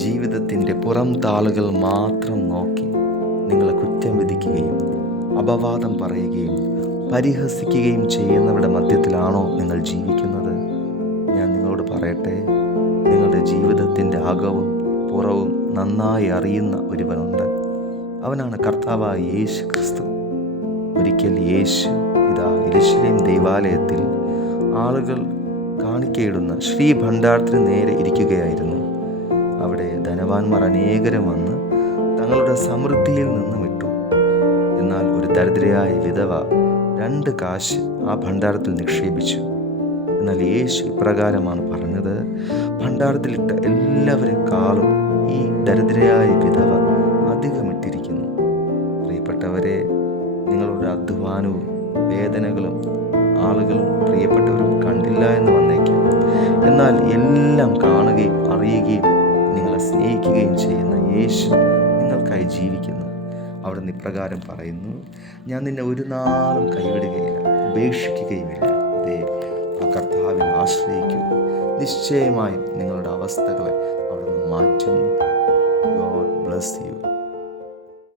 ജീവിതത്തിൻ്റെ പുറം താളുകൾ മാത്രം നോക്കി നിങ്ങളെ കുറ്റം വിധിക്കുകയും അപവാദം പറയുകയും പരിഹസിക്കുകയും ചെയ്യുന്നവരുടെ മധ്യത്തിലാണോ നിങ്ങൾ ജീവിക്കുന്നത്? ഞാൻ നിങ്ങളോട് പറയട്ടെ, നിങ്ങളുടെ ജീവിതത്തിൻ്റെ അകവും പുറവും നന്നായി അറിയുന്ന ഒരുവനുണ്ട്. അവനാണ് കർത്താവായ യേശു ക്രിസ്തു. ഒരിക്കൽ യേശു യെരൂശലേം ദേവാലയത്തിൽ ആളുകൾ കാണിക്കയിടുന്ന ശ്രീഭണ്ഡാരത്തിന് നേരെ ഇരിക്കുകയായിരുന്നു. അവിടെ ധനവാന്മാർ അനേകരും വന്ന് തങ്ങളുടെ സമൃദ്ധിയിൽ നിന്നും ഇട്ടു. എന്നാൽ ഒരു ദരിദ്രയായ വിധവ 2 കാശ് ആ ഭണ്ഡാരത്തിൽ നിക്ഷേപിച്ചു. എന്നാൽ യേശു ഇപ്രകാരമാണ് പറഞ്ഞത്: ഭണ്ഡാരത്തിലിട്ട എല്ലാവരെക്കാളും ഈ ദരിദ്രയായ വിധവ അധികമിട്ടിരിക്കുന്നു. പ്രിയപ്പെട്ടവരെ, നിങ്ങളുടെ അധ്വാനവും വേദനകളും ആളുകളും പ്രിയപ്പെട്ടവരും കണ്ടില്ല എന്ന് വന്നേക്കും. എന്നാൽ എല്ലാം കാണുകയും അറിയുകയും നിങ്ങളെ സ്നേഹിക്കുകയും ചെയ്യുന്ന യേശു നിങ്ങൾക്കായി ജീവിക്കുന്നു. അവിടുന്ന് ഇപ്രകാരം പറയുന്നു: ഞാൻ നിന്നെ ഒരു നാളും കൈവിടുകയില്ല, ഉപേക്ഷിക്കുകയുമില്ല. അതേ, ആ കർത്താവിനെ ആശ്രയിക്കുക. നിശ്ചയമായും നിങ്ങളുടെ അവസ്ഥകളെ അവിടുന്ന് മാറ്റും. God bless you.